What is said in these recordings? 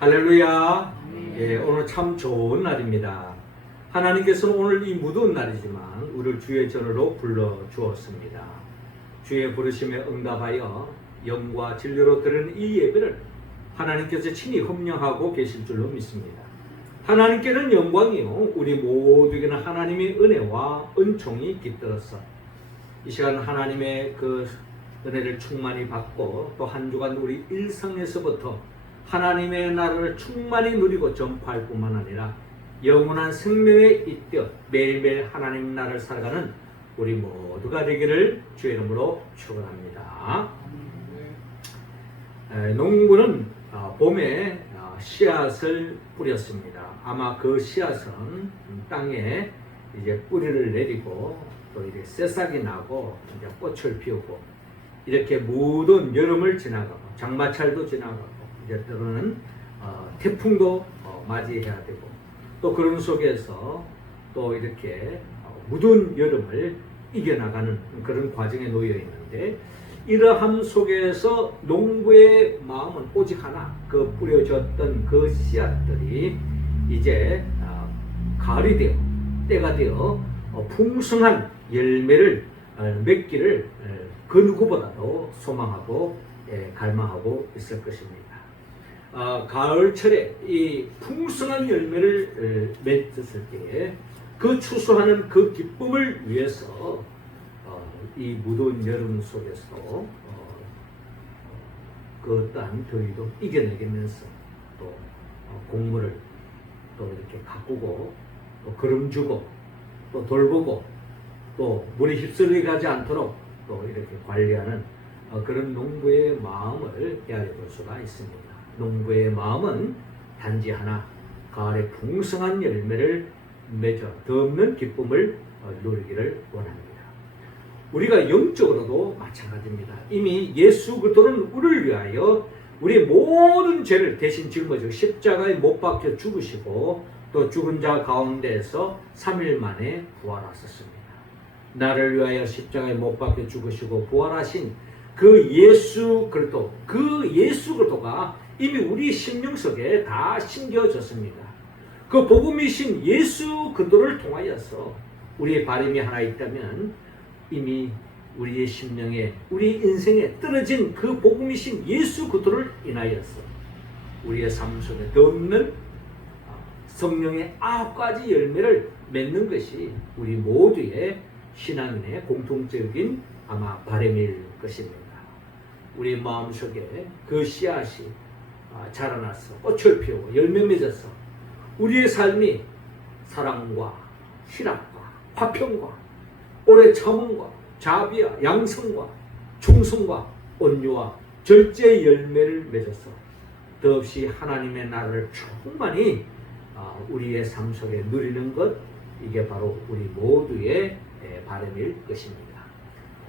할렐루야. 예, 오늘 참 좋은 날입니다. 하나님께서는 오늘 이 무더운 날이지만 우리를 주의 전으로 불러 주었습니다. 주의 부르심에 응답하여 영과 진리로 드리는 이 예배를 하나님께서 친히 협력하고 계실 줄로 믿습니다. 하나님께는 영광이요, 우리 모두에게는 하나님의 은혜와 은총이 깃들어서 이 시간 하나님의 그 은혜를 충만히 받고 또 한 주간 우리 일상에서부터 하나님의 나라를 충만히 누리고 전파할 뿐만 아니라 영원한 생명에 잇대어 매일매일 하나님 나라를 살아가는 우리 모두가 되기를 주의 이름으로 축원합니다. 농부는 봄에 씨앗을 뿌렸습니다. 아마 그 씨앗은 땅에 이제 뿌리를 내리고 또 이제 새싹이 나고 이제 꽃을 피우고 이렇게 모든 여름을 지나가고 장마철도 지나가고 이제 때로는 태풍도 맞이해야 되고 또 그런 속에서 또 이렇게 무더운 여름을 이겨나가는 그런 과정에 놓여 있는데, 이러함 속에서 농부의 마음은 오직 하나, 그 뿌려졌던 그 씨앗들이 이제 가을이 되어 때가 되어 풍성한 열매를 맺기를 그 누구보다도 소망하고 갈망하고 있을 것입니다. 가을철에 이 풍성한 열매를 맺었을 때에 그 추수하는 그 기쁨을 위해서 이 무더운 여름 속에서도 그 어떠한 더위도 이겨내면서 또 곡물을 또 이렇게 가꾸고 또 거름주고 또 돌보고 또 물이 휩쓸려 가지 않도록 또 이렇게 관리하는 그런 농부의 마음을 헤아려 볼 수가 있습니다. 농부의 마음은 단지 하나, 가을의 풍성한 열매를 맺어 더 없는 기쁨을 누리기를 원합니다. 우리가 영적으로도 마찬가지입니다. 이미 예수 그리스도는 우리를 위하여 우리 모든 죄를 대신 짊어지고 십자가에 못 박혀 죽으시고 또 죽은 자 가운데에서 3일 만에 부활하셨습니다. 나를 위하여 십자가에 못 박혀 죽으시고 부활하신 그 예수 그리스도가 이미 우리 심령 속에 다 심겨졌습니다. 그 복음이신 예수 그리스도를 통하여서 우리의 바람이 하나 있다면 이미 우리의 심령에, 우리 인생에 떨어진 그 복음이신 예수 그리스도를 인하여서 우리의 삶 속에 더 없는 성령의 9가지 열매를 맺는 것이 우리 모두의 신앙인의 공통적인 아마 바람일 것입니다. 우리 마음속에 그 씨앗이 자라나서 꽃을 피우고 열매 맺어서 우리의 삶이 사랑과 희락과 화평과 오래 참음과 자비와 양성과 충성과 온유와 절제의 열매를 맺어서 더없이 하나님의 나라를 충만히 우리의 삶 속에 누리는 것, 이게 바로 우리 모두의 바람일 것입니다.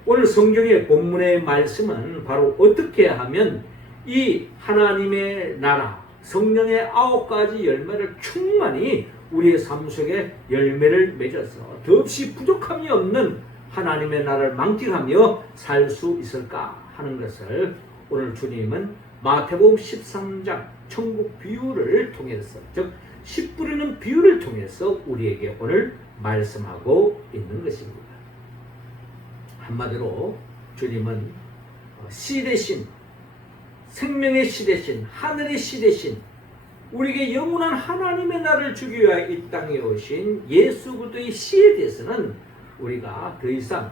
오늘 성경의 본문의 말씀은 바로 어떻게 하면 이 하나님의 나라, 성령의 9가지 열매를 충만히 우리의 삶 속에 열매를 맺어서 더없이 부족함이 없는 하나님의 나라를 만끽하며 살 수 있을까 하는 것을 오늘 주님은 마태복음 13장 천국 비유를 통해서, 즉 씨 뿌리는 비유를 통해서 우리에게 오늘 말씀하고 있는 것입니다. 한마디로 주님은 씨 대신, 생명의 씨 대신, 하늘의 씨 대신 우리에게 영원한 하나님의 나라를 주기 위하여 이 땅에 오신 예수 그리스도의 씨에 대해서는 우리가 더 이상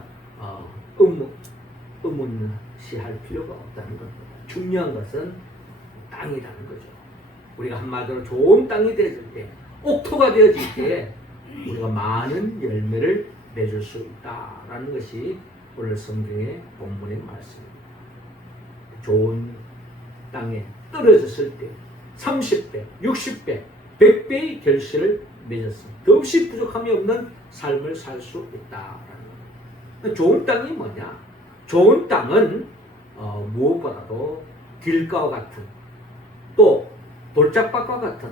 의문시할 필요가 없다는 겁니다. 중요한 것은 땅이라는 거죠. 우리가 한마디로 좋은 땅이 되어질 때, 옥토가 되어질 때 우리가 많은 열매를 맺을 수 있다라는 것이 오늘 성경의 본문의 말씀입니다. 좋은 땅에 떨어졌을 때 30배, 60배, 100배의 결실을 맺었습니다. 더없이 부족함이 없는 삶을 살 수 있다라는 겁니다. 좋은 땅이 뭐냐? 좋은 땅은 무엇보다도 길가와 같은, 또 돌짝밭과 같은,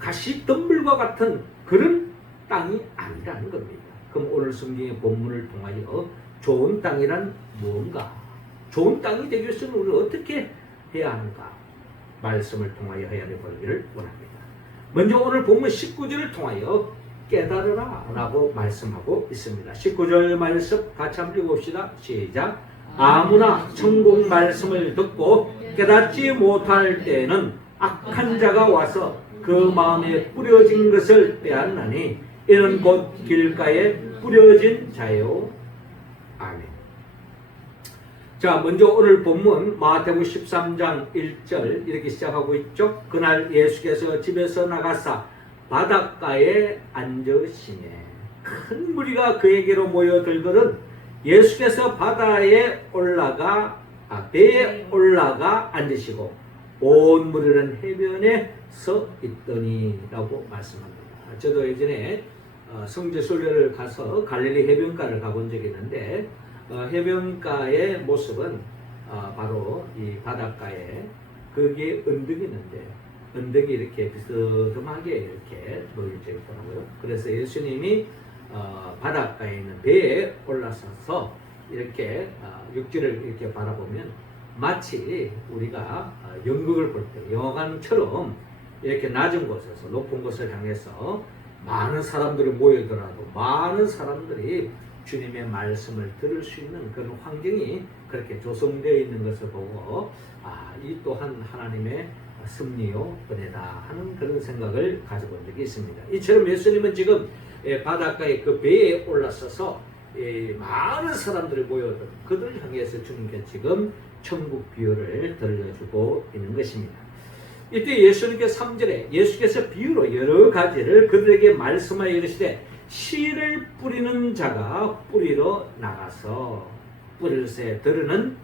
가시덤불과 같은 그런 땅이 아니라는 겁니다. 그럼 오늘 성경의 본문을 통하여 좋은 땅이란 무언가? 좋은 땅이 되기 위해서는 우리가 어떻게 해야 하는가? 말씀을 통하여 헤아려 보기를 원합니다. 먼저 오늘 본문 19절을 통하여 깨달으라 라고 말씀하고 있습니다. 19절 말씀 같이 한번 읽어봅시다. 시작. 아무나 천국 말씀을 듣고 깨닫지 못할 때에는 악한 자가 와서 그 마음에 뿌려진 것을 빼앗나니 이는 곧 길가에 뿌려진 자요. 아멘. 자, 먼저 오늘 본문 마태복음 13장 1절 이렇게 시작하고 있죠. 그날 예수께서 집에서 나가사 바닷가에 앉으시네. 큰 무리가 그에게로 모여들거든 예수께서 배에 올라가 앉으시고 온 무리는 해변에 서 있더니 라고 말씀합니다. 저도 예전에 성지순례를 가서 갈릴리 해변가를 가본 적이 있는데 해변가의 모습은 바로 이 바닷가에 거기에 언덕이 있는데 언덕이 이렇게 비스듬하게 이렇게 놓여져 있더라고요. 그래서 예수님이 바닷가에 있는 배에 올라서서 이렇게 육지를 이렇게 바라보면 마치 우리가 연극을 볼 때 영화관처럼 이렇게 낮은 곳에서 높은 곳을 향해서 많은 사람들이 모이더라도 많은 사람들이 주님의 말씀을 들을 수 있는 그런 환경이 그렇게 조성되어 있는 것을 보고 이 또한 하나님의 섭리요 은혜다 하는 그런 생각을 가져본 적이 있습니다. 이처럼 예수님은 지금 바닷가에 그 배에 올라서서 많은 사람들이 모여든 그들을 향해서 주님께 지금 천국 비유를 들려주고 있는 것입니다. 이때 예수님께서 3절에 예수께서 비유로 여러 가지를 그들에게 말씀하여 이르시되 씨를 뿌리는 자가 뿌리러 나가서 뿌릴새 들으는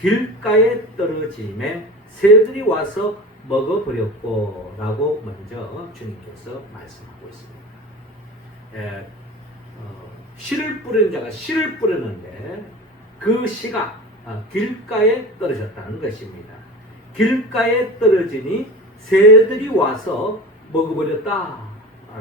길가에 떨어짐에 새들이 와서 먹어버렸고 라고 먼저 주님께서 말씀하고 있습니다. 씨를 뿌리는 자가 씨를 뿌렸는데 그 씨가 길가에 떨어졌다는 것입니다. 길가에 떨어지니 새들이 와서 먹어버렸다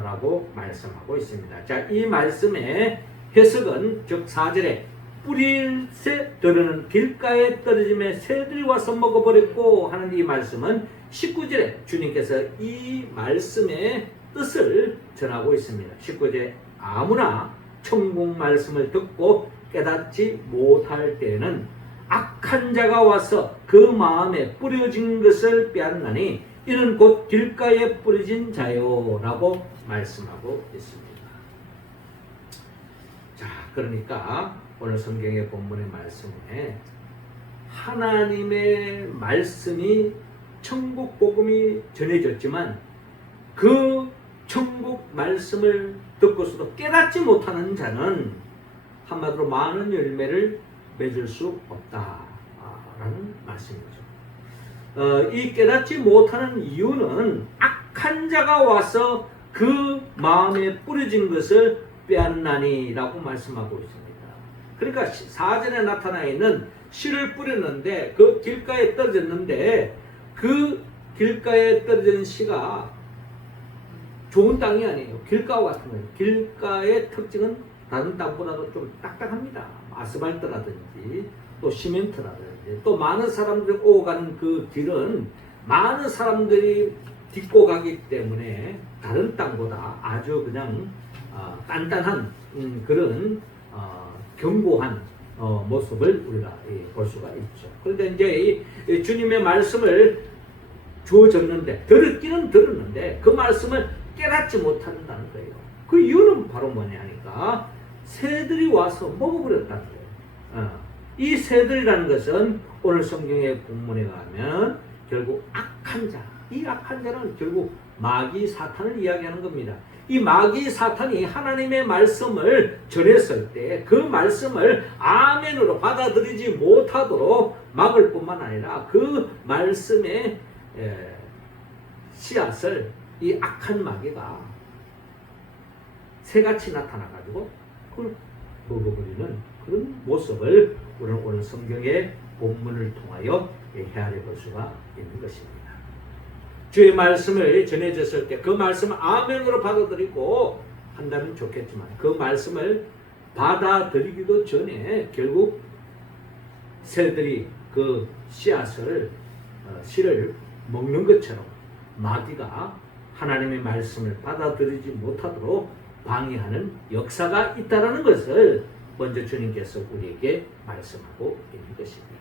라고 말씀하고 있습니다. 자, 이 말씀의 해석은 즉 4절에 뿌릴새 들으는 길가에 떨어짐에 새들이 와서 먹어버렸고 하는 이 말씀은 19절에 주님께서 이 말씀의 뜻을 전하고 있습니다. 19절에 아무나 천국 말씀을 듣고 깨닫지 못할 때는 악한 자가 와서 그 마음에 뿌려진 것을 빼앗나니 이는 곧 길가에 뿌려진 자요 라고 말씀하고 있습니다. 자, 그러니까 오늘 성경의 본문의 말씀에 하나님의 말씀이 천국 복음이 전해졌지만 그 천국 말씀을 듣고서도 깨닫지 못하는 자는 한마디로 많은 열매를 맺을 수 없다라는 말씀이죠. 이 깨닫지 못하는 이유는 악한 자가 와서 그 마음에 뿌려진 것을 빼앗나니라고 말씀하고 있습니다. 그러니까 4절에 나타나 있는 씨를 뿌렸는데 그 길가에 떨어졌는데 그 길가에 떨어지는 씨가 좋은 땅이 아니에요. 길가 같은 거예요. 길가의 특징은 다른 땅보다도 좀 딱딱합니다. 아스팔트라든지 또 시멘트라든지 또 많은 사람들이 오고 가는 그 길은 많은 사람들이 딛고 가기 때문에 다른 땅보다 아주 그냥 단단한 그런 견고한 모습을 우리가 볼 수가 있죠. 그런데 이제 이 주님의 말씀을 주어졌는데 들었기는 들었는데 그 말씀을 깨닫지 못한다는 거예요. 그 이유는 바로 뭐냐 하니까 새들이 와서 먹어버렸다는 거예요. 이 새들이라는 것은 오늘 성경의 본문에 가면 결국 악한 자, 이 악한 자는 결국 마귀 사탄을 이야기하는 겁니다. 이 마귀 사탄이 하나님의 말씀을 전했을 때 그 말씀을 아멘으로 받아들이지 못하도록 막을 뿐만 아니라 그 말씀의 씨앗을 이 악한 마귀가 새같이 나타나가지고 그걸 먹어버리는 그런 모습을 우리는 오늘 성경의 본문을 통하여 헤아려 볼 수가 있는 것입니다. 주의 말씀을 전해졌을 때 그 말씀을 아멘으로 받아들이고 한다면 좋겠지만 그 말씀을 받아들이기도 전에 결국 새들이 그 씨앗을 씨를 먹는 것처럼 마귀가 하나님의 말씀을 받아들이지 못하도록 방해하는 역사가 있다는 것을 먼저 주님께서 우리에게 말씀하고 있는 것입니다.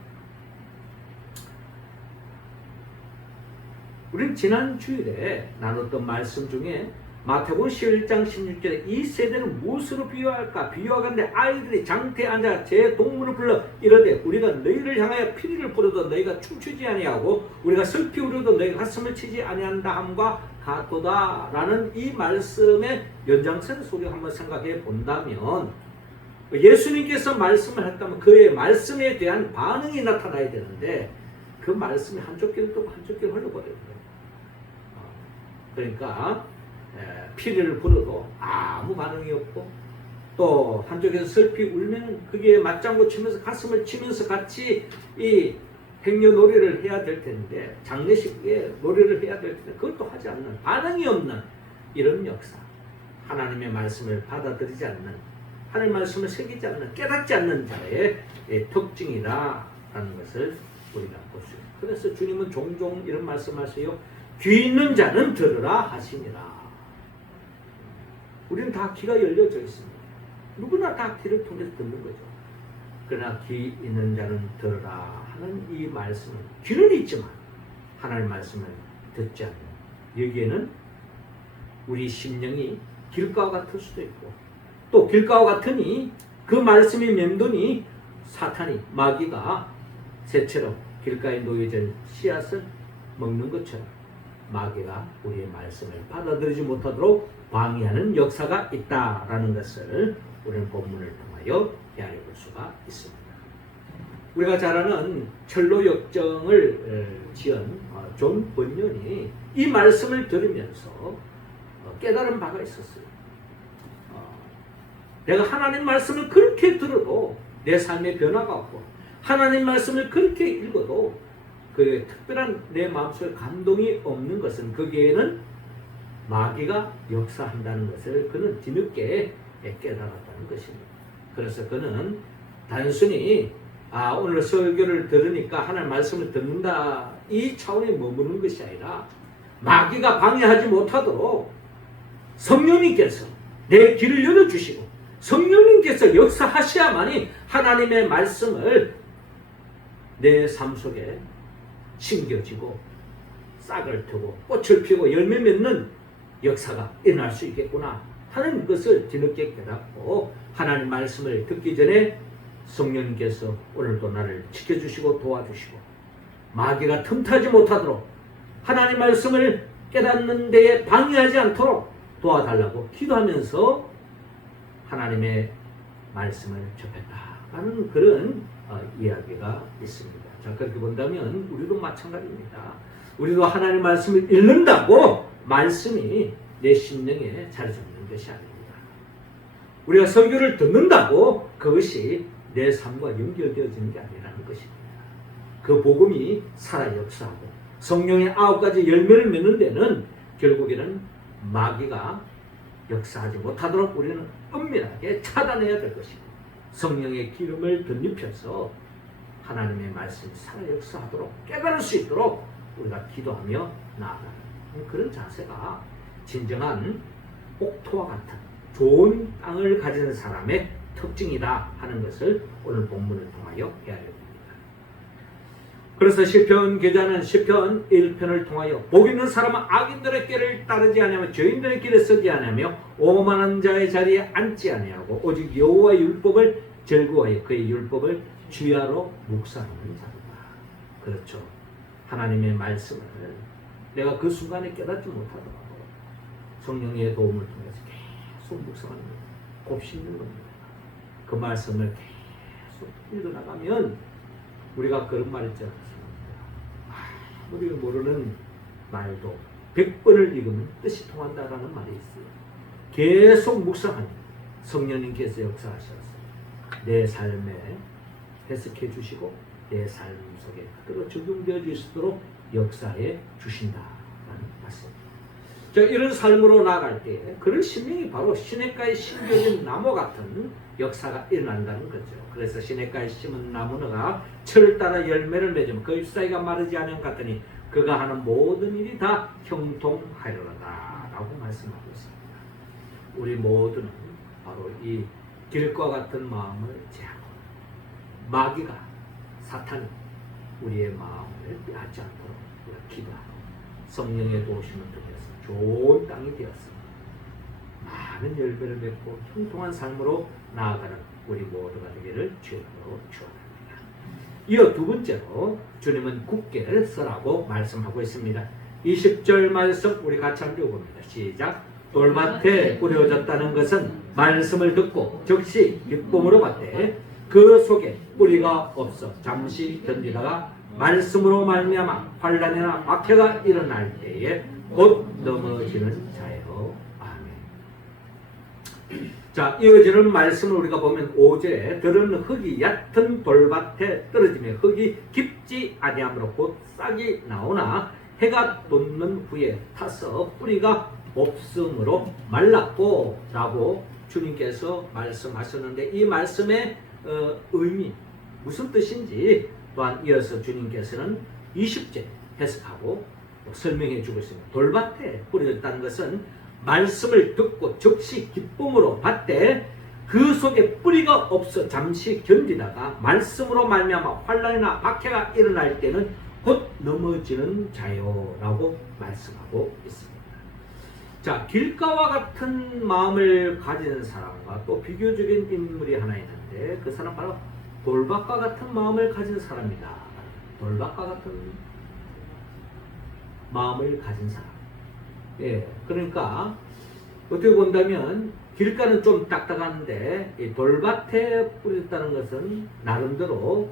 우리는 지난 주일에 나눴던 말씀 중에 마태복음 11장 16절에 이 세대는 무엇으로 비유할까? 비유하건대 아이들이 장터에 앉아 제 동물을 불러 이르되 우리가 너희를 향하여 피리를 부르도 너희가 춤추지 아니하고 우리가 슬피 울어도 너희가 가슴을 치지 아니한다 함과 같도다 라는 이 말씀의 연장선을 우리가 한번 생각해 본다면 예수님께서 말씀을 했다면 그의 말씀에 대한 반응이 나타나야 되는데 그 말씀이 한쪽 길을 또 한쪽 길을 흘러버려요. 그러니까 피리를 불어도 아무 반응이 없고 또 한쪽에서 슬피 울면 그게 맞장구 치면서 가슴을 치면서 같이 이 행여놀이를 해야 될 텐데 장례식에 놀이를 해야 될 텐데 그것도 하지 않는 반응이 없는 이런 역사, 하나님의 말씀을 받아들이지 않는, 하나님의 말씀을 새기지 않는, 깨닫지 않는 자의 특징이라는 것을 우리가 볼 수 있습니다. 그래서 주님은 종종 이런 말씀하세요. 귀 있는 자는 들으라 하시니라. 우리는 다 귀가 열려져 있습니다. 누구나 다 귀를 통해서 듣는 거죠. 그러나 귀 있는 자는 들으라 하는 이 말씀은 귀는 있지만 하나님의 말씀을 듣지 않는, 여기에는 우리 심령이 길가와 같을 수도 있고 또 길가와 같으니 그 말씀이 맴도니 사탄이, 마귀가 새처럼 길가에 놓여진 씨앗을 먹는 것처럼 마귀가 우리의 말씀을 받아들이지 못하도록 방해하는 역사가 있다라는 것을 우리는 본문을 통하여 헤아려 볼 수가 있습니다. 우리가 잘 아는 철로 역정을 지은 존 번연이 이 말씀을 들으면서 깨달은 바가 있었어요. 내가 하나님 말씀을 그렇게 들어도 내 삶에 변화가 없고 하나님 말씀을 그렇게 읽어도 그 특별한 내 마음속에 감동이 없는 것은 거기에는 마귀가 역사한다는 것을 그는 뒤늦게 깨달았다는 것입니다. 그래서 그는 단순히 오늘 설교를 들으니까 하나님 말씀을 듣는다 이 차원에 머무는 것이 아니라 마귀가 방해하지 못하도록 성령님께서 내 귀를 열어주시고 성령님께서 역사하셔야만이 하나님의 말씀을 내 삶 속에 심겨지고 싹을 트고 꽃을 피우고 열매 맺는 역사가 일어날 수 있겠구나 하는 것을 뒤늦게 깨닫고 하나님 말씀을 듣기 전에 성령님께서 오늘도 나를 지켜주시고 도와주시고 마귀가 틈타지 못하도록 하나님 말씀을 깨닫는 데에 방해하지 않도록 도와달라고 기도하면서 하나님의 말씀을 접했다라는 그런 이야기가 있습니다. 자, 그렇게 본다면 우리도 마찬가지입니다. 우리도 하나님의 말씀을 읽는다고 말씀이 내 심령에 자리 잡는 것이 아닙니다. 우리가 설교를 듣는다고 그것이 내 삶과 연결되어지는 게 아니라는 것입니다. 그 복음이 살아 역사하고 성령의 9가지 열매를 맺는 데는 결국에는 마귀가 역사하지 못하도록 우리는 은밀하게 차단해야 될 것입니다. 성령의 기름을 덧입혀서 하나님의 말씀이 살아 역사하도록 깨달을 수 있도록 우리가 기도하며 나아가는 그런 자세가 진정한 옥토와 같은 좋은 땅을 가진 사람의 특징이다 하는 것을 오늘 본문을 통하여 헤아려 봅니다. 그래서 시편 기자는 시편 1편을 통하여 복 있는 사람은 악인들의 길을 따르지 아니하며 죄인들의 길에 서지 아니하며 오만한 자의 자리에 앉지 아니하고 오직 여호와의 율법을 즐거워하여 그의 율법을 주야로 묵상하는 자다. 그렇죠. 하나님의 말씀을 내가 그 순간에 깨닫지 못하더라도 성령의 도움을 통해서 계속 묵상하는 겁니다. 곱씹는 겁니다. 그 말씀을 계속 읽어나가면 우리가 그런 말 있지 않습니까? 우리가 모르는 말도 100번을 읽으면 뜻이 통한다라는 말이 있어요. 계속 묵상하면 성령님께서 역사하셔서 내 삶에 해석해 주시고 내 삶 속에 그대로 적용되어 주시도록 역사해 주신다라는 말씀입니다. 자, 이런 삶으로 나아갈 때 그런 심령이 바로 시냇가에 심겨진 나무 같은 역사가 일어난다는 거죠. 그래서 시냇가에 심은 나무가 철을 따라 열매를 맺으면 그 잎사귀가 마르지 않은 같더니 그가 하는 모든 일이 다 형통하리로다 라고 말씀하고 있습니다. 우리 모두는 바로 이 길과 같은 마음을 제하고 마귀가 사탄이 우리의 마음을 빼앗지 않도록 우리가 기도하고 성령의 도우심을 통해서 좋은 땅이 되어서 많은 열매를 맺고 형통한 삶으로 나아가는 우리 모두가 되기를 주님으로 축원합니다. 이어 두 번째로 주님은 굳게 서라고 말씀하고 있습니다. 20절 말씀 우리 같이 한번 읽어봅니다. 시작. 돌밭에 뿌려졌다는 것은 말씀을 듣고 즉시 기쁨으로 받되 그 속에 뿌리가 없어 잠시 견디다가 말씀으로 말미암아 환난이나 박해가 일어날 때에 곧 넘어지는 자예요. 아멘. 자, 이어지는 말씀을 우리가 보면 5절에 들은 흙이 얕은 돌밭에 떨어지며 흙이 깊지 아니하므로 곧 싹이 나오나 해가 돋는 후에 타서 뿌리가 없으므로 말랐고 라고 주님께서 말씀하셨는데 이 말씀의 의미 무슨 뜻인지 또한 이어서 주님께서는 20절 해석하고 설명해 주고 있습니다. 돌밭에 뿌려졌다는 것은 말씀을 듣고 즉시 기쁨으로 받되 그 속에 뿌리가 없어 잠시 견디다가 말씀으로 말미암아 환난이나 박해가 일어날 때는 곧 넘어지는 자요 라고 말씀하고 있습니다. 자, 길가와 같은 마음을 가진 사람과 또 비교적인 인물이 하나 있는데 그 사람 바로 돌밭과 같은 마음을 가진 사람이다. 돌밭과 같은 마음을 가진 사람. 예, 그러니까 어떻게 본다면 길가는 좀 딱딱한데 이 돌밭에 뿌렸다는 것은 나름대로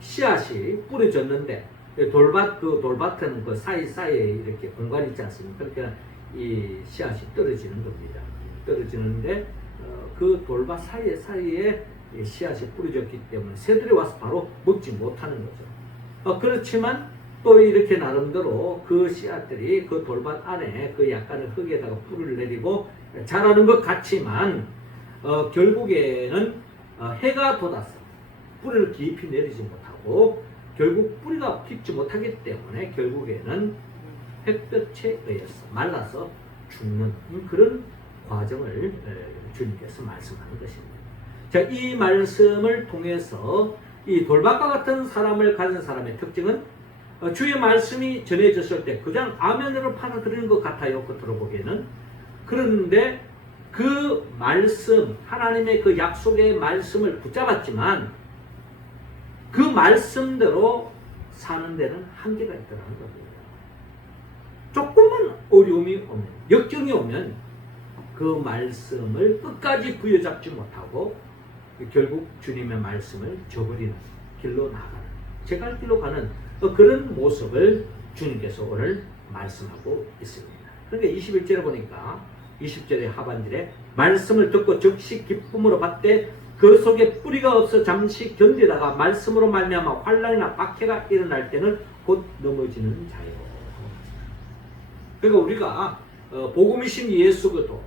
씨앗이 뿌려졌는데 돌밭은 그 사이사이에 이렇게 공간이 있지 않습니까? 그러니까 이 씨앗이 떨어지는 겁니다. 떨어지는데 그 돌밭 사이에 씨앗이 뿌려졌기 때문에 새들이 와서 바로 먹지 못하는 거죠. 그렇지만 또 이렇게 나름대로 그 씨앗들이 그 돌밭 안에 그 약간의 흙에다가 뿌리를 내리고 자라는 것 같지만 결국에는 해가 돋아서 뿌리를 깊이 내리지 못하고 결국 뿌리가 깊지 못하기 때문에 결국에는 햇볕에 의해서 말라서 죽는 그런 과정을 주님께서 말씀하는 것입니다. 자, 이 말씀을 통해서 이 돌밭과 같은 사람을 가진 사람의 특징은 주의 말씀이 전해졌을 때 그냥 아멘으로 받아들이는 것 같아요. 겉으로 보기에는. 그런데 그 말씀, 하나님의 그 약속의 말씀을 붙잡았지만 그 말씀대로 사는 데는 한계가 있다는 겁니다. 조금만 어려움이 오면, 역경이 오면 그 말씀을 끝까지 부여잡지 못하고 결국 주님의 말씀을 저버리는 길로 나가는, 제갈 길로 가는 그런 모습을 주님께서 오늘 말씀하고 있습니다. 그러니까 21절에 보니까 20절의 하반절에 말씀을 듣고 즉시 기쁨으로 받되 그 속에 뿌리가 없어 잠시 견디다가 말씀으로 말미암아 환난이나 박해가 일어날 때는 곧 넘어지는 자요. 그러니까 우리가 복음이신 예수 그도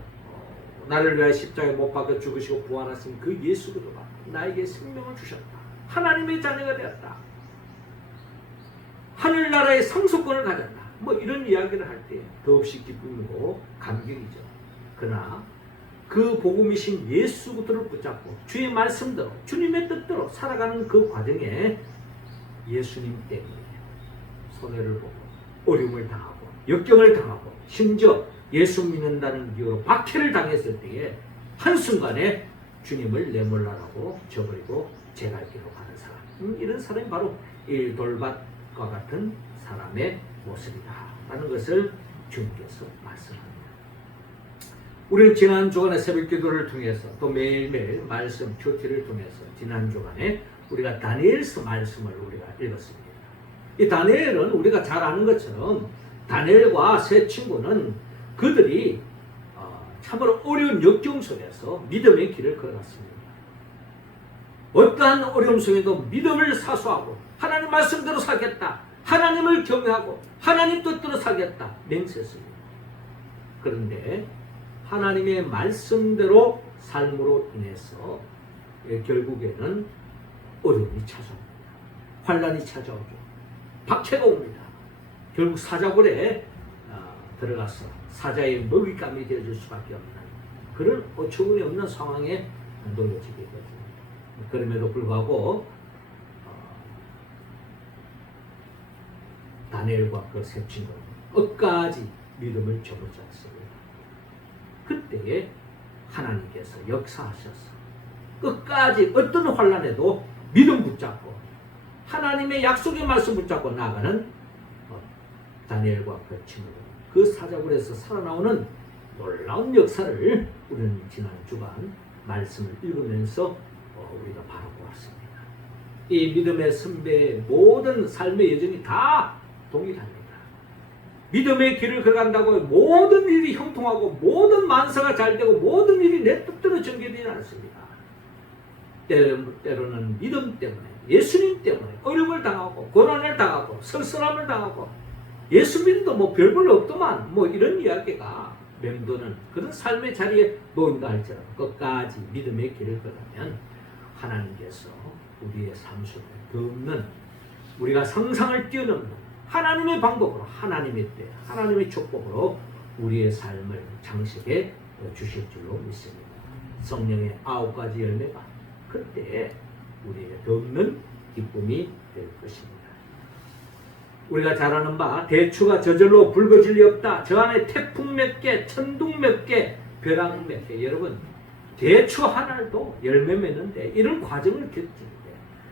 나를 위하여 십자가에 못 박혀 죽으시고 부활하신 그 예수 그도가 나에게 생명을 주셨다. 하나님의 자녀가 되었다. 하늘나라의 상속권을 가졌다. 뭐 이런 이야기를 할 때 더없이 기쁨이고 감격이죠. 그러나 그 복음이신 예수 그도를 붙잡고 주의 말씀대로 주님의 뜻대로 살아가는 그 과정에 예수님 때문에 손해를 보고 어려움을 당하고 역경을 당하고 심지어 예수 믿는다는 이유로 박해를 당했을 때에 한순간에 주님을 내몰라라고 저버리고 제갈 길로 가는 사람, 이런 사람이 바로 이 돌밭과 같은 사람의 모습이다 라는 것을 주님께서 말씀합니다. 우리는 지난 주간에 새벽 기도를 통해서 또 매일매일 말씀 큐티를 통해서 지난 주간에 우리가 다니엘서 말씀을 우리가 읽었습니다. 이 다니엘은 우리가 잘 아는 것처럼 다니엘과 세 친구는 그들이 참으로 어려운 역경 속에서 믿음의 길을 걸어갔습니다. 어떠한 어려움 속에도 믿음을 사수하고 하나님 말씀대로 살겠다, 하나님을 경외하고 하나님 뜻대로 살겠다 맹세했습니다. 그런데 하나님의 말씀대로 삶으로 인해서 결국에는 어려움이 찾아옵니다. 환난이 찾아오죠. 박해가 옵니다. 결국 사자굴에 들어가서 사자의 먹잇감이 되어줄 수밖에 없는 그런 어처구니 없는 상황에 놓여지게 되죠. 그럼에도 불구하고 다니엘과 그 세 친구는 끝까지 믿음을 접어잡습니다. 그때에 하나님께서 역사하셔서 끝까지 어떤 환난에도 믿음 붙잡고 하나님의 약속의 말씀 붙잡고 나아가는 다니엘과 그 친구들, 그 사자굴에서 살아나오는 놀라운 역사를 우리는 지난 주간 말씀을 읽으면서 우리가 바라보았습니다. 이 믿음의 선배의 모든 삶의 여정이 다 동일합니다. 믿음의 길을 걸어간다고 모든 일이 형통하고 모든 만사가 잘되고 모든 일이 내 뜻대로 전개되지 않습니다. 때로는 믿음 때문에, 예수님 때문에 어려움을 당하고 고난을 당하고 쓸쓸함을 당하고 예수 믿음도 뭐 별걸 없더만 뭐 이런 이야기가 맴도는 그런 삶의 자리에 놓인다 할지라도 끝까지 믿음의 길을 걸으면 하나님께서 우리의 삶 속에 없는 우리가 상상을 뛰어넘는 하나님의 방법으로 하나님의 때 하나님의 축복으로 우리의 삶을 장식해 주실 줄로 믿습니다. 성령의 9가지 열매가 그때 우리에게 없는 기쁨이 될 것입니다. 우리가 잘 아는 바 대추가 저절로 붉어질 리 없다. 저 안에 태풍 몇 개, 천둥 몇 개, 벼락 몇 개. 여러분 대추 하나도 열매 맺는데 이런 과정을 겪는데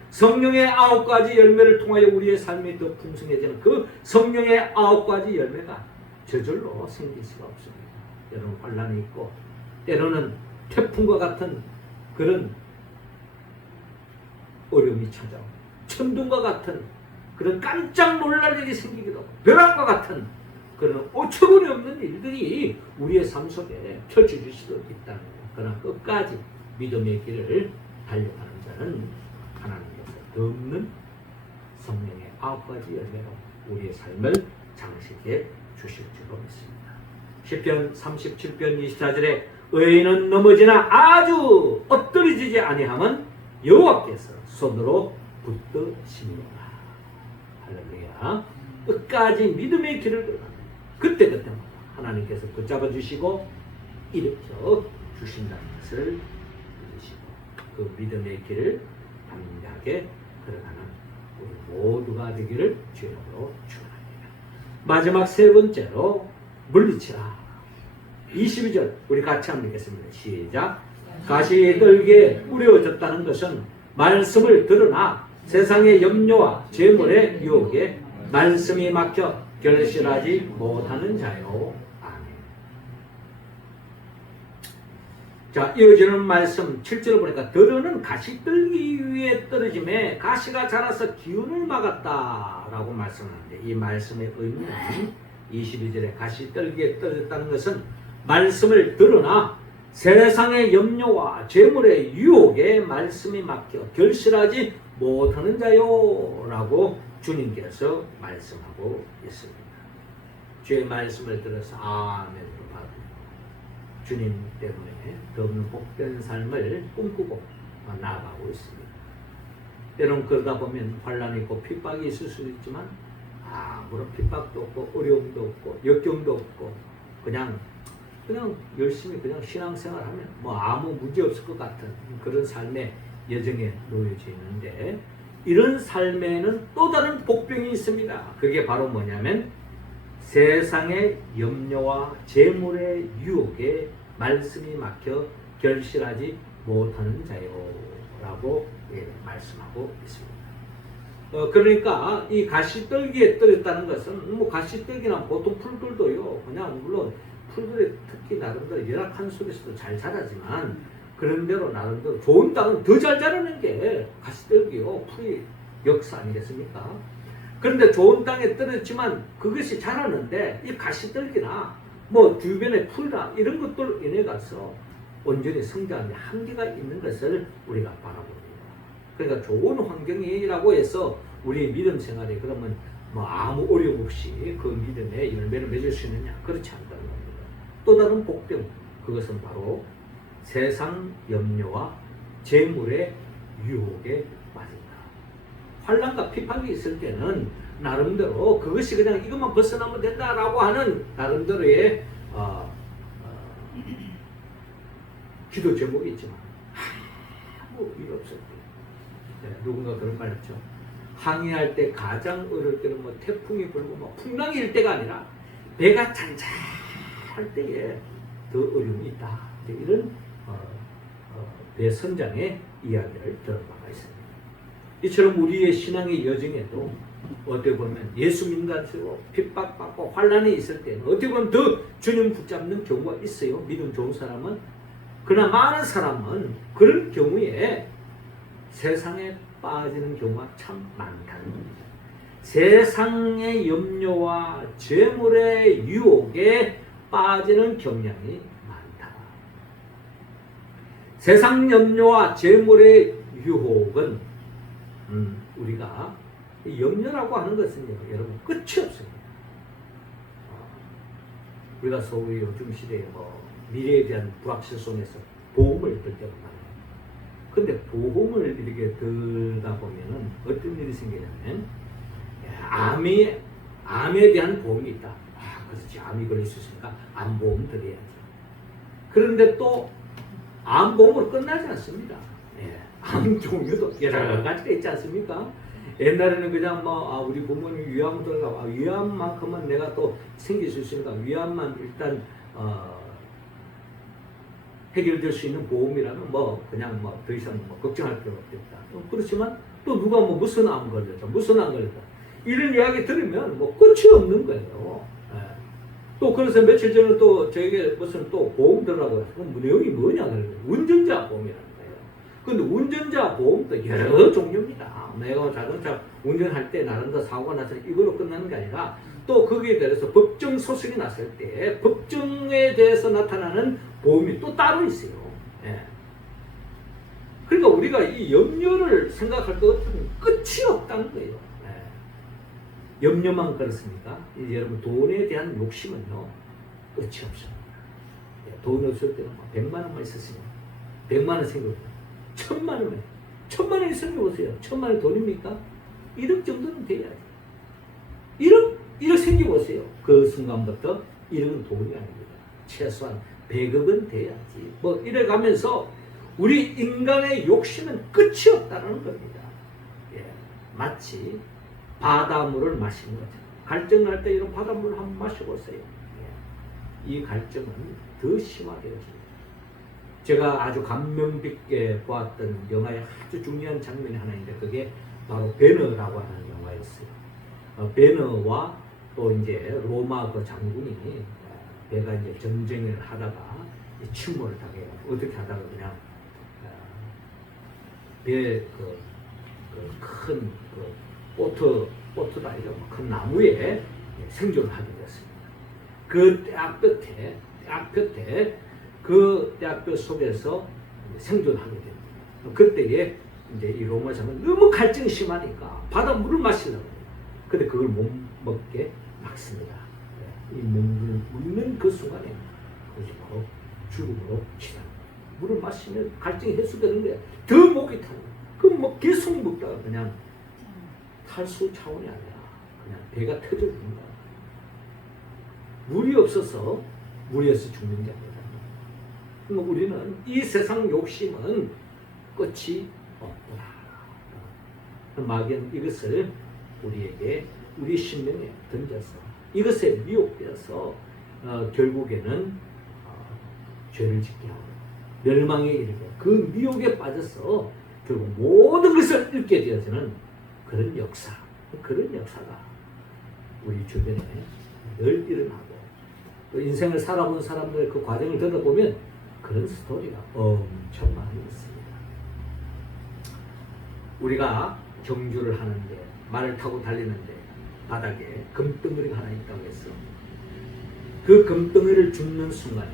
성령의 9가지 열매를 통하여 우리의 삶이 더 풍성해지는 그 성령의 9가지 열매가 저절로 생길 수가 없습니다. 여러분 환난이 있고 때로는 태풍과 같은 그런 어려움이 찾아오고 천둥과 같은 그런 깜짝 놀랄 일이 생기기도 하고 벼락과 같은 그런 어처구니 없는 일들이 우리의 삶 속에 펼쳐질 수도 있다는 거예요. 그러나 끝까지 믿음의 길을 달려가는 자는 하나님께서 없는 성령의 9가지 열매로 우리의 삶을 장식해 주실 줄로 믿습니다. 시편 37편 24절에 의인은 넘어지나 아주 엎드러지지 아니함은 여호와께서 손으로 붙드시니라. 할렐루야. 끝까지 믿음의 길을 걸어가는 그때마다 하나님께서 붙잡아 주시고 일으켜 주신다는 것을 믿으시고 그 믿음의 길을 담대하게 걸어가는 우리 모두가 되기를 주님으로 축원합니다. 마지막 세 번째로 물리치라. 22절 우리 같이 한번 읽겠습니다. 시작. 가시떨기에 뿌려졌다는 것은 말씀을 들으나 세상의 염려와 재물의 유혹에 말씀이 막혀 결실하지 못하는 자요. 아멘. 자, 이어지는 말씀 7절을 보니까 들으는 가시떨기 위에 떨어짐에 가시가 자라서 기운을 막았다라고 말씀하는데 이 말씀의 의미는 22절에 가시떨기에 떨어졌다는 것은 말씀을 들으나 세상의 염려와 재물의 유혹에 말씀이 막혀 결실하지 못하는 자요 라고 주님께서 말씀하고 있습니다. 주의 말씀을 들어서 아멘으로 받으며 주님 때문에 더없는 복된 삶을 꿈꾸고 나아가고 있습니다. 때론 그러다 보면 환난이 있고 핍박이 있을 수도 있지만 아무런 핍박도 없고 어려움도 없고 역경도 없고 그냥 열심히 그냥 신앙생활하면 뭐 아무 문제 없을 것 같은 그런 삶의 여정에 놓여져 있는데 이런 삶에는 또 다른 복병이 있습니다. 그게 바로 뭐냐면 세상의 염려와 재물의 유혹에 말씀이 막혀 결실하지 못하는 자요 라고 말씀하고 있습니다. 그러니까 이 가시떨기에 떨어졌다는 것은 뭐 가시떨기나 보통 풀들도요 그냥 물론 풀들이 특히 나름대로 열악한 속에서도 잘 자라지만 그런대로 나름대로 좋은 땅은 더 잘 자라는 게 가시떨기요 풀이 역사 아니겠습니까? 그런데 좋은 땅에 떨어졌지만 그것이 자라는데 이 가시떨기나 뭐 주변의 풀이나 이런 것들 인해 가서 온전히 성장하는 한계가 있는 것을 우리가 바라봅니다. 그러니까 좋은 환경이라고 해서 우리의 믿음 생활에 그러면 뭐 아무 어려움 없이 그 믿음의 열매를 맺을 수 있느냐? 그렇지 않다는 겁니다. 또 다른 복병, 그것은 바로 세상 염려와 재물의 유혹에 빠진다. 환난과 핍박이 있을 때는 나름대로 그것이 그냥 이것만 벗어나면 된다라고 하는 나름대로의 기도 제목이 있지만 아무 일 없을 때 누군가 그런 말 했죠. 항해할 때 가장 어려울 때는 뭐 태풍이 불고 뭐 풍랑이 일 때가 아니라 배가 잔잔할 때에 더 어려움이 있다. 이런 배 선장의 이야기를 들은 바가 있습니다. 이처럼 우리의 신앙의 여정에도 어떻게 보면 예수 믿는다고 핍박받고 환란이 있을 때는 어떻게 보면 더 주님 붙잡는 경우가 있어요. 믿음 좋은 사람은. 그러나 많은 사람은 그런 경우에 세상에 빠지는 경우가 참 많다는 겁니다. 세상의 염려와 재물의 유혹에 빠지는 경향이 많다. 세상 염려와 재물의 유혹은 우리가 염려라고 하는 것은요, 여러분 끝이 없습니다. 우리가 소위 요즘 시대에 미래에 대한 불확실 속에서 보험을 들 때가 많아요. 근데 보험을 이렇게 들다 보면은 어떤 일이 생기냐면 암에 대한 보험이 있다. 그렇지, 암이 걸릴 수 있으니까 암보험 들어야지. 그런데 또 암보험으로 끝나지 않습니다. 암 종류도 여러 가지가 있지 않습니까? 옛날에는 그냥 우리 부모님 위암 들어가 위암만큼은 내가 또 생길 수 있으니까 위암만 일단 해결될 수 있는 보험이라면 그냥 더 이상 걱정할 필요가 없겠다. 그렇지만 또 누가 무슨 암 걸렸다, 무슨 암 걸렸다 이런 이야기 들으면 끝이 없는 거예요. 또 그래서 며칠 전에 또 저에게 무슨 또 보험 들으라고 해서 그 내용이 뭐냐 그래요. 운전자 보험이라는 거예요. 근데 운전자 보험도 여러 종류입니다. 내가 자동차 운전할 때 나름대로 사고가 나서 이걸로 끝나는 게 아니라 또 거기에 대해서 법정 소송이 났을 때 법정에 대해서 나타나는 보험이 또 따로 있어요. 그러니까 우리가 이 염려를 생각할 것 같으면 끝이 없다는 거예요. 염려만 그렇습니까? 여러분 돈에 대한 욕심은요 끝이 없습니다. 돈 없을 때는 100만 원만 있었으면 100만 원 생기고 1000만 원만 1000만 원이 생겨보세요. 1000만 원 돈입니까? 1억 정도는 돼야지. 1억 생겨보세요. 그 순간부터 1억은 돈이 아닙니다. 최소한 100억은 돼야지. 이래가면서 우리 인간의 욕심은 끝이 없다는 겁니다. 마치 바닷물을 마시는 거죠. 갈증 날 때 이런 바닷물을 한번 마셔보세요. 이 갈증은 더 심화되어집니다. 제가 아주 감명 깊게 보았던 영화의 아주 중요한 장면이 하나 있는데 그게 바로 베너라고 하는 영화였어요. 베너와 또 이제 로마 그 장군이 배가 이제 전쟁을 하다가 침몰을 당해요. 어떻게 하다가 그냥 배 큰 보트다 아니죠. 큰 나무에 생존을 하게 됐습니다. 그 떼약볕에 그 떼약볕 속에서 생존하게 됩니다. 그때에 이제 이 로마 장은 너무 갈증이 심하니까 바닷물을 마시려고 해요. 근데 그걸 못 먹게 막습니다. 이 먹는 그 순간에 그것이 바로 죽음으로 치닫는 거예요. 물을 마시면 갈증이 해소되는 거야. 더 목이 타는 거야. 그럼 계속 먹다가 그냥 탈수 차원이 아니라 그냥 배가 터져주는 거야. 물이 없어서 물에서 죽는 게 아니라. 그럼 우리는 이 세상 욕심은 끝이 없구나. 마귀는 이것을 우리에게 우리 심령에 던져서 이것에 미혹되어서 결국에는 죄를 짓게 하고 멸망에 이르게 그 미혹에 빠져서 결국 모든 것을 잃게 되어지는 그런 역사가 우리 주변에 늘 일어나고 또 인생을 살아본 사람들의 그 과정을 들어보면 그런 스토리가 엄청 많이 있습니다. 우리가 경주를 하는데 말을 타고 달리는데 바닥에 금덩어리가 하나 있다고 했어. 그 금덩어리를 줍는 순간에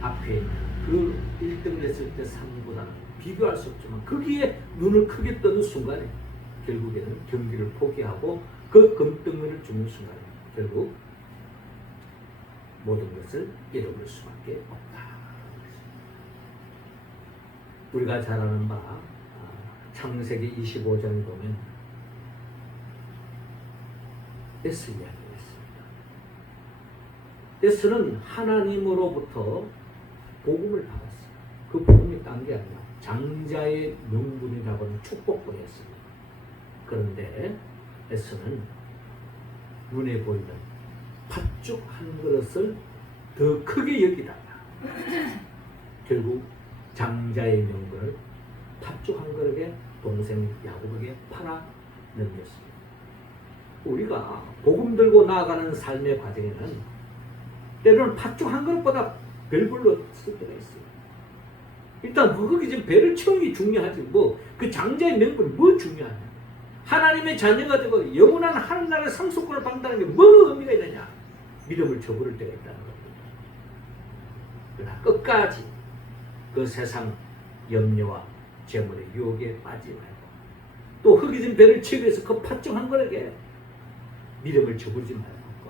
앞에 있는 그 1등을 했을 때 상보다는 비교할 수 없지만 거기에 눈을 크게 뜨는 순간에 결국에는 경기를 포기하고 그 금덩어리를 줍는 순간에 결국 모든 것을 잃어버릴 수밖에 없다. 우리가 잘 아는 바 창세기 25장에 보면 에스 이야기했습니다. 에스는 하나님으로부터 복음을 받았어요. 그 복음이 딴 게 아니라 장자의 명분이라고 하는 축복권이었습니다. 그런데 에스는 눈에 보이는 팥죽 한 그릇을 더 크게 여기다가 결국 장자의 명분을 팥죽 한 그릇에 동생 야곱에게 팔아 넘겼습니다. 우리가 복음 들고 나아가는 삶의 과정에는 때로는 팥죽 한 그릇보다 별불로 쓸 때가 있어요. 일단 거기 지금 배를 채우는 게 중요하지 그 장자의 명분이 뭐 중요하냐. 하나님의 자녀가 되고 영원한 하늘나라의 상속권을 받는다는 게 뭐 의미가 있느냐. 믿음을 저버릴 때가 있다는 겁니다. 그러나 끝까지 그 세상 염려와 재물의 유혹에 빠지지 말고 또 흙이 진 배를 채우기 위해서 그 팥죽 한 그릇에 믿음을 저버리지 말고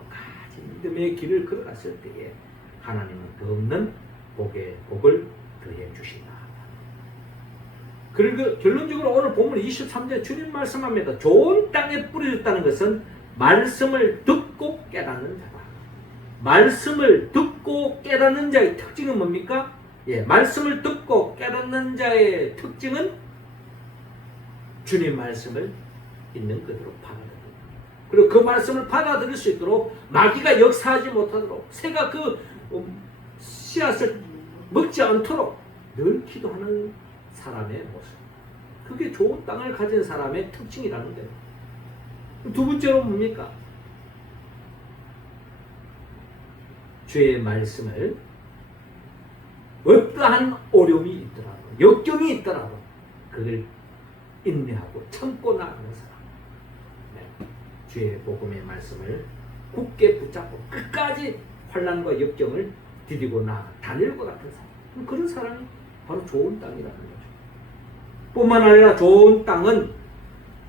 끝까지 믿음의 길을 걸어갔을 때에 하나님은 더 없는 복을 더해 주신다. 그리고 결론적으로 오늘 본문 23절 주님 말씀합니다. 좋은 땅에 뿌려졌다는 것은 말씀을 듣고 깨닫는 자다. 말씀을 듣고 깨닫는 자의 특징은 뭡니까? 말씀을 듣고 깨닫는 자의 특징은 주님 말씀을 있는 그대로 받아들입니다. 그리고 그 말씀을 받아들일 수 있도록 마귀가 역사하지 못하도록 새가 그 씨앗을 먹지 않도록 늘 기도하는 사람의 모습. 그게 좋은 땅을 가진 사람의 특징이라는 거예요. 두 번째로 뭡니까? 주의 말씀을 어떠한 어려움이 있더라도 역경이 있더라도 그걸 인내하고 참고 나가는 사람. 주의 복음의 말씀을 굳게 붙잡고 끝까지 환난과 역경을 디디고 나가 다니엘과 같은 사람. 그런 사람이 바로 좋은 땅이라는 거죠. 뿐만 아니라 좋은 땅은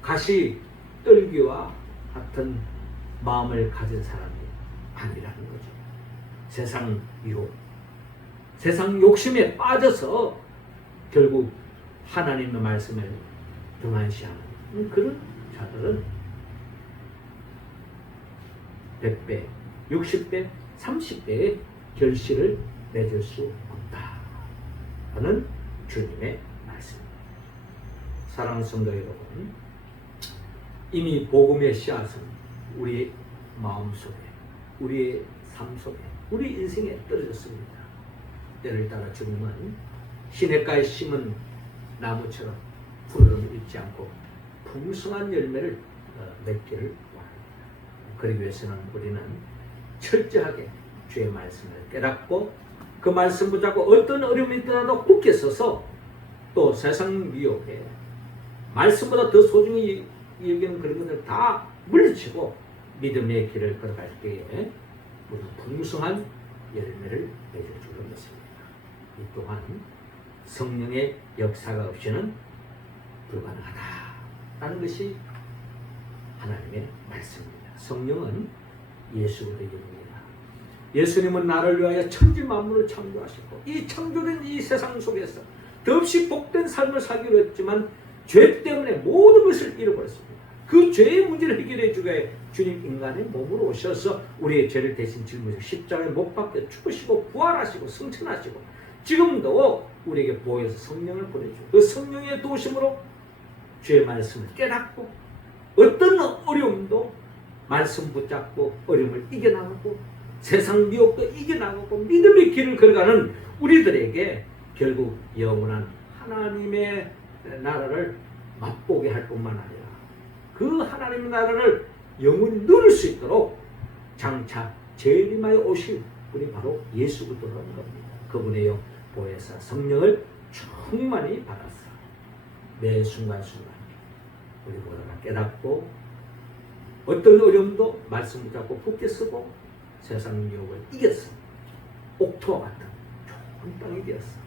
가시 떨기와 같은 마음을 가진 사람이 아니라는 거죠. 세상 유혹, 세상 욕심에 빠져서 결국 하나님의 말씀을 등한시하는 그런 자들은 100배, 60배, 30배의 결실을 맺을 수 없다 하는 주님의 말씀입니다. 사랑하는 성도 여러분, 이미 복음의 씨앗은 우리의 마음속에, 우리의 삶 속에, 우리 인생에 떨어졌습니다. 때를 따라 주님은 시냇가에 심은 나무처럼 푸르름을 잃지 않고 풍성한 열매를 맺기를 원합니다. 그러기 위해서는 우리는 철저하게 주의 말씀을 깨닫고 그 말씀 붙잡고 어떤 어려움이 있더라도 굳게 서서 또 세상 미혹에 말씀보다 더 소중히 여기는 그런 것을 다 물리치고 믿음의 길을 걸어갈 때에 우리는 풍성한 열매를 맺을 줄을 믿습니다. 이 또한 성령의 역사가 없이는 불가능하다라는 것이 하나님의 말씀입니다. 성령은 예수 그리스도입니다. 예수님은 나를 위하여 천지 만물을 창조하셨고 이 창조된 이 세상 속에서 더없이 복된 삶을 살기로 했지만 죄 때문에 모든 것을 잃어버렸습니다. 그 죄의 문제를 해결해 주기 위해 주님 인간의 몸으로 오셔서 우리의 죄를 대신 짊어지고 십자가에 못 박혀 죽으시고 부활하시고 승천하시고 지금도 우리에게 보여서 성령을 보내주고 그 성령의 도심으로 주의 말씀을 깨닫고 어떤 어려움도 말씀 붙잡고 어려움을 이겨나가고 세상 미혹도 이겨나가고 믿음의 길을 걸어가는 우리들에게 결국 영원한 하나님의 나라를 맛보게 할 뿐만 아니라 그 하나님의 나라를 영원히 누릴 수 있도록 장차 재림하여 오실 분이 바로 예수 그리스도라는 겁니다. 그분의 보혜사 성령을 충만히 받았어. 매 순간순간 우리 모두가 깨닫고 어떤 어려움도 말씀 붙잡고 굳게 쓰고 세상 유혹을 이겼어. 옥토와 같은 좋은 땅이 되었어.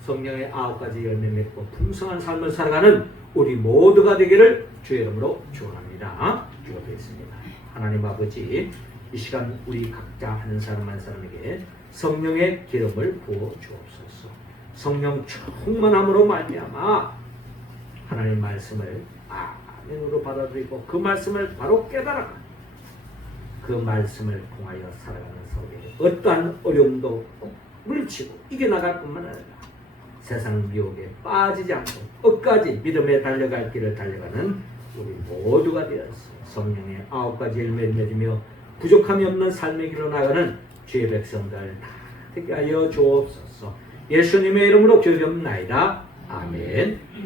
성령의 9가지 열매 맺고 풍성한 삶을 살아가는 우리 모두가 되기를 주의 이름으로 축원합니다. 기도드리겠습니다. 하나님 아버지, 이 시간 우리 각자 한 사람 한 사람에게 성령의 기름을 부어 주옵소서. 성령 충만함으로 말미암아 하나님 말씀을 아멘으로 받아들이고 그 말씀을 바로 깨달아 그 말씀을 통하여 살아가는 속에 어떠한 어려움도 물리치고 이겨나갈 뿐만 아니라 세상 미혹에 빠지지 않고 끝까지 믿음에 달려갈 길을 달려가는 우리 모두가 되었어. 성령의 9가지 열매를 맺으며 부족함이 없는 삶의 길로 나가는 주의 백성들 다 되게 하여 주옵소서. 예수님의 이름으로 기도합나이다. 아멘.